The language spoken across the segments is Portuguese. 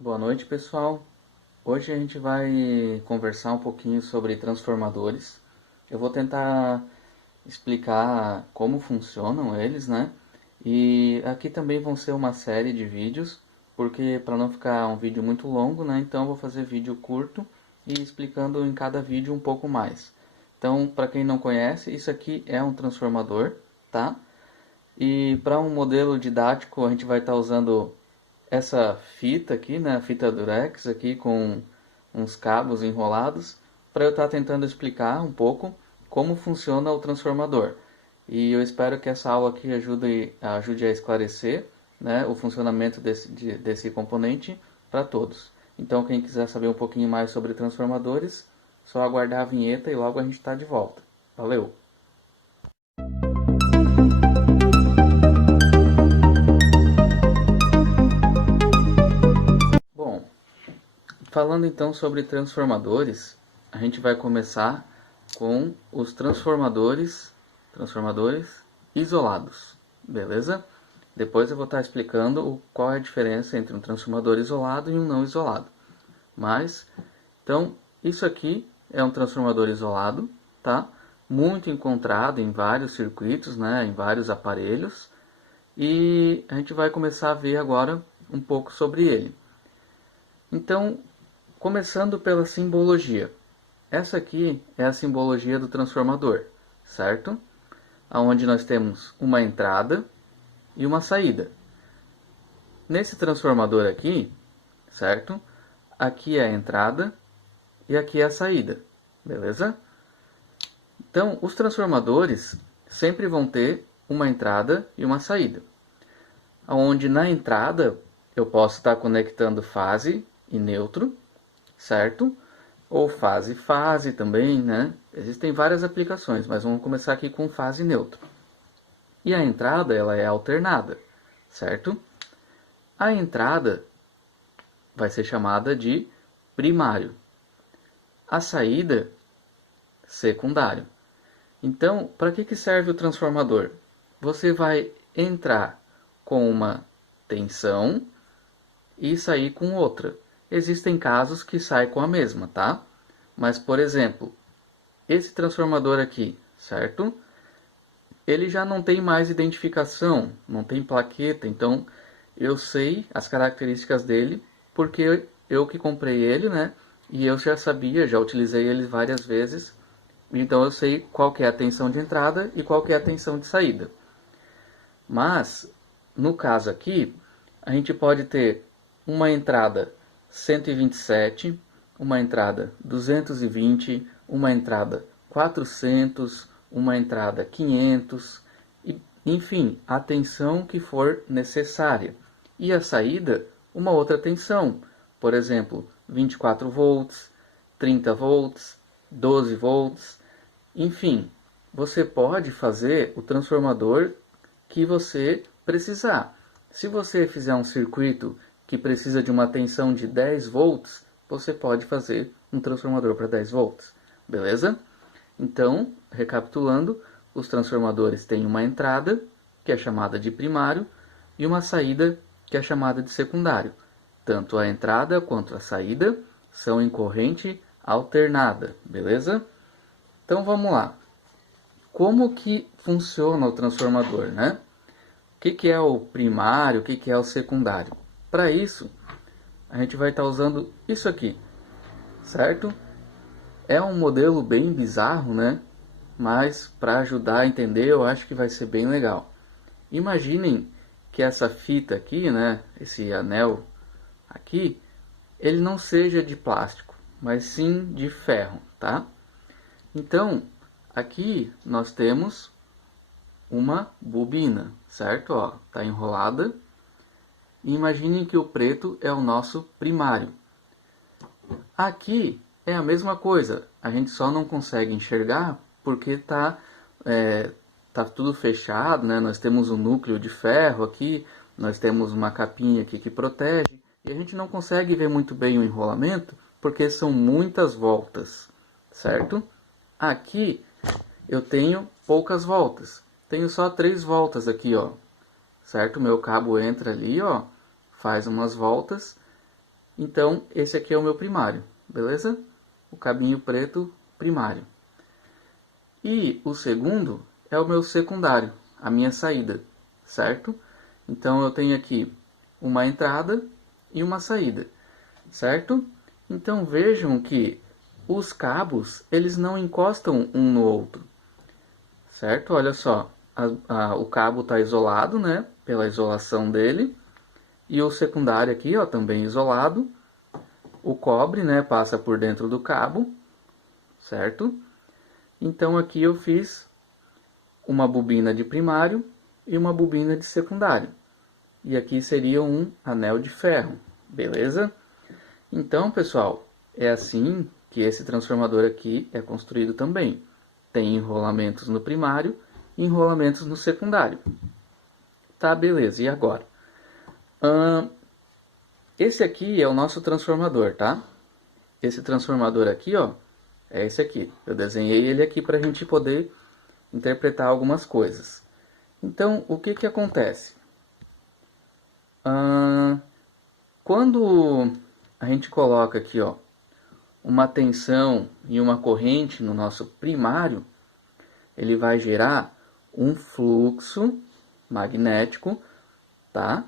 Boa noite, pessoal. Hoje a gente vai conversar um pouquinho sobre transformadores. Eu vou tentar explicar como funcionam eles, né? E aqui também vão ser uma série de vídeos, porque para não ficar um vídeo muito longo, né? Então eu vou fazer vídeo curto e explicando em cada vídeo um pouco mais. Então, para quem não conhece, isso aqui é um transformador, tá? E para um modelo didático, a gente vai estar usando essa fita aqui, né, a fita Durex aqui com uns cabos enrolados, para eu estar tentando explicar um pouco como funciona o transformador. E eu espero que essa aula aqui ajude a esclarecer, né, o funcionamento desse componente para todos. Então, quem quiser saber um pouquinho mais sobre transformadores, só aguardar a vinheta e logo a gente está de volta. Valeu! Bom, falando então sobre transformadores, a gente vai começar com os transformadores isolados, beleza? Depois eu vou estar explicando qual é a diferença entre um transformador isolado e um não isolado. Mas, então, isso aqui é um transformador isolado, tá? Muito encontrado em vários circuitos, né? Em vários aparelhos. E a gente vai começar a ver agora um pouco sobre ele. Então, começando pela simbologia. Essa aqui é a simbologia do transformador, certo? Onde nós temos uma entrada e uma saída. Nesse transformador aqui, certo? Aqui é a entrada e aqui é a saída, beleza? Então, os transformadores sempre vão ter uma entrada e uma saída. Onde na entrada eu posso estar conectando fase e neutro, certo? Ou fase também, né? Existem várias aplicações, mas vamos começar aqui com fase neutra. E a entrada, ela é alternada, certo? A entrada vai ser chamada de primário. A saída, secundário. Então, para que serve o transformador? Você vai entrar com uma tensão e sair com outra. Existem casos que sai com a mesma, tá? Mas, por exemplo, esse transformador aqui, certo? Ele já não tem mais identificação, não tem plaqueta, então eu sei as características dele porque eu que comprei ele, né? E eu já sabia, já utilizei ele várias vezes, então eu sei qual que é a tensão de entrada e qual que é a tensão de saída. Mas, no caso aqui, a gente pode ter uma entrada 127, uma entrada 220, uma entrada 400, uma entrada 500, e, enfim, a tensão que for necessária. E a saída, uma outra tensão, por exemplo, 24 volts, 30 volts, 12 volts, enfim, você pode fazer o transformador que você precisar. Se você fizer um circuito que precisa de uma tensão de 10 volts, você pode fazer um transformador para 10 volts, beleza? Então, recapitulando, os transformadores têm uma entrada, que é chamada de primário, e uma saída, que é chamada de secundário. Tanto a entrada quanto a saída são em corrente alternada, beleza? Então vamos lá. Como que funciona o transformador, né? O que é o primário, o que é o secundário? Para isso, a gente vai estar usando isso aqui, certo? É um modelo bem bizarro, né? Mas para ajudar a entender, eu acho que vai ser bem legal. Imaginem que essa fita aqui, né? Esse anel aqui, ele não seja de plástico, mas sim de ferro, tá? Então, aqui nós temos uma bobina, certo? Ó, tá enrolada. E imaginem que o preto é o nosso primário. Aqui é a mesma coisa, a gente só não consegue enxergar porque tá tudo fechado, né? Nós temos um núcleo de ferro aqui, nós temos uma capinha aqui que protege, e a gente não consegue ver muito bem o enrolamento porque são muitas voltas, certo? Aqui eu tenho poucas voltas, tenho só 3 voltas aqui, ó, certo? Meu cabo entra ali, ó, faz umas voltas Então, esse aqui é o meu primário, beleza? O cabinho preto primário. E o segundo é o meu secundário, a minha saída, certo? Então, eu tenho aqui uma entrada e uma saída, certo? Então, vejam que os cabos, eles não encostam um no outro, certo? Olha só, o cabo está isolado, né? Pela isolação dele. E o secundário aqui, ó, também isolado. O cobre, né, passa por dentro do cabo, certo? Então aqui eu fiz uma bobina de primário e uma bobina de secundário. E aqui seria um anel de ferro, beleza? Então, pessoal, é assim que esse transformador aqui é construído também. Tem enrolamentos no primário e enrolamentos no secundário. Tá, beleza. E agora? Esse aqui é o nosso transformador, tá? Esse transformador aqui, ó, é esse aqui. Eu desenhei ele aqui para a gente poder interpretar algumas coisas. Então, o que que acontece? Quando a gente coloca aqui, ó, uma tensão e uma corrente no nosso primário, ele vai gerar um fluxo magnético, tá?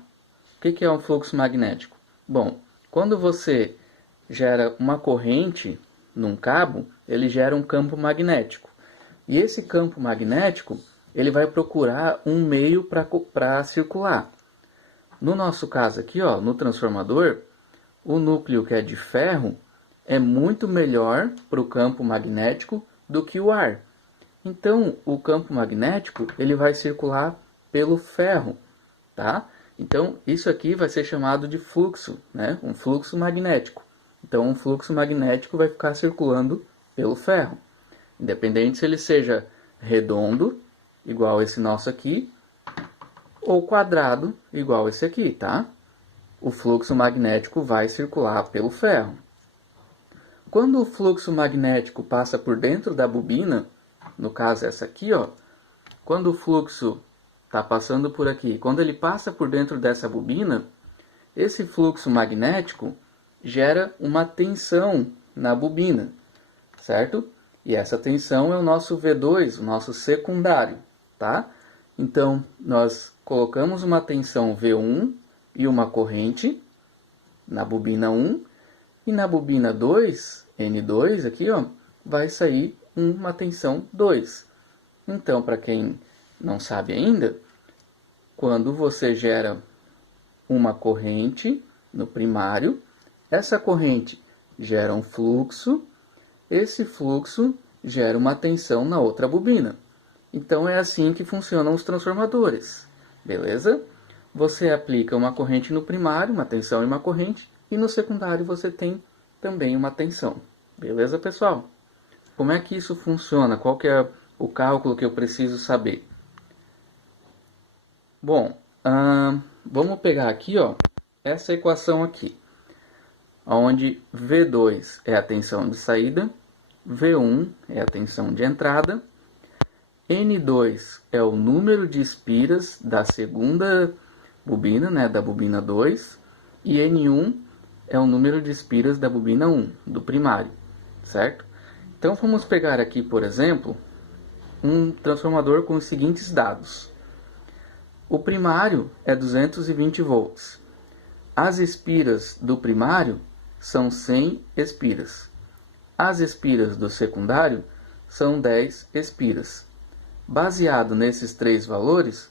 O que que é um fluxo magnético? Bom, quando você gera uma corrente num cabo, ele gera um campo magnético. E esse campo magnético, ele vai procurar um meio para circular. No nosso caso aqui, ó, no transformador, o núcleo que é de ferro é muito melhor para o campo magnético do que o ar. Então, o campo magnético, ele vai circular pelo ferro, tá? Então, isso aqui vai ser chamado de fluxo, né? Um fluxo magnético. Então, um fluxo magnético vai ficar circulando pelo ferro. Independente se ele seja redondo, igual esse nosso aqui, ou quadrado, igual esse aqui, tá? O fluxo magnético vai circular pelo ferro. Quando o fluxo magnético passa por dentro da bobina, no caso essa aqui, ó, quando o fluxo está passando por aqui, quando ele passa por dentro dessa bobina, esse fluxo magnético gera uma tensão na bobina, certo? E essa tensão é o nosso V2, o nosso secundário, tá? Então, nós colocamos uma tensão V1 e uma corrente na bobina 1, e na bobina 2, N2 aqui, ó, vai sair uma tensão 2. Então, para quem não sabe ainda, quando você gera uma corrente no primário, essa corrente gera um fluxo, esse fluxo gera uma tensão na outra bobina. Então é assim que funcionam os transformadores, beleza? Você aplica uma corrente no primário, uma tensão e uma corrente, e no secundário você tem também uma tensão, beleza, pessoal? Como é que isso funciona? Qual que é o cálculo que eu preciso saber? Bom, vamos pegar aqui, ó, essa equação aqui, onde V2 é a tensão de saída, V1 é a tensão de entrada, N2 é o número de espiras da segunda bobina, né, da bobina 2, e N1 é o número de espiras da bobina 1, do primário, certo? Então vamos pegar aqui, por exemplo, um transformador com os seguintes dados. O primário é 220 volts. As espiras do primário são 100 espiras. As espiras do secundário são 10 espiras. Baseado nesses três valores,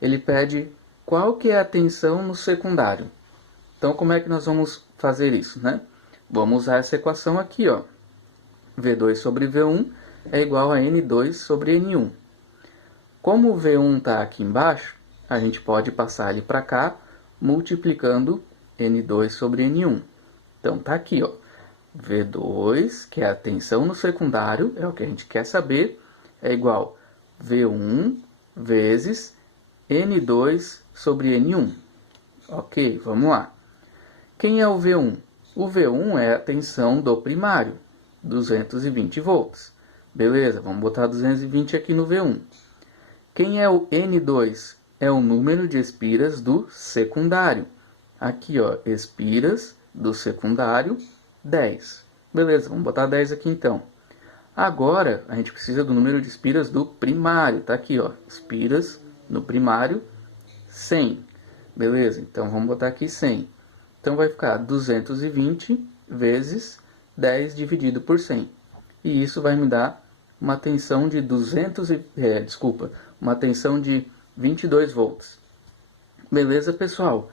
ele pede qual que é a tensão no secundário. Então, como é que nós vamos fazer isso, né? Vamos usar essa equação aqui, ó. V2 sobre V1 é igual a N2 sobre N1. Como o V1 está aqui embaixo, a gente pode passar ele para cá, multiplicando N2 sobre N1. Então, tá aqui, ó. V2, que é a tensão no secundário, é o que a gente quer saber, é igual V1 vezes N2 sobre N1. Ok, vamos lá. Quem é o V1? O V1 é a tensão do primário, 220 volts. Beleza, vamos botar 220 aqui no V1. Quem é o N2? É o número de espiras do secundário. Aqui, ó, espiras do secundário, 10. Beleza, vamos botar 10 aqui então. Agora, a gente precisa do número de espiras do primário. Tá aqui, ó, espiras no primário, 100. Beleza, então vamos botar aqui 100. Então vai ficar 220 vezes 10 dividido por 100. E isso vai me dar uma tensão de uma tensão de 22 volts. Beleza, pessoal?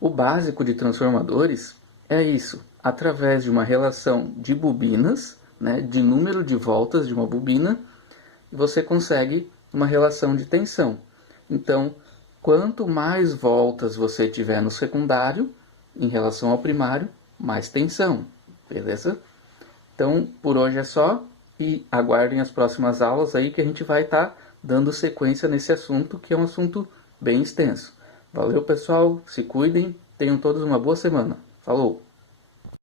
O básico de transformadores é isso. Através de uma relação de bobinas, né, de número de voltas de uma bobina, você consegue uma relação de tensão. Então, quanto mais voltas você tiver no secundário, em relação ao primário, mais tensão. Beleza? Então, por hoje é só. E aguardem as próximas aulas aí que a gente vai estar dando sequência nesse assunto, que é um assunto bem extenso. Valeu, pessoal. Se cuidem. Tenham todos uma boa semana. Falou!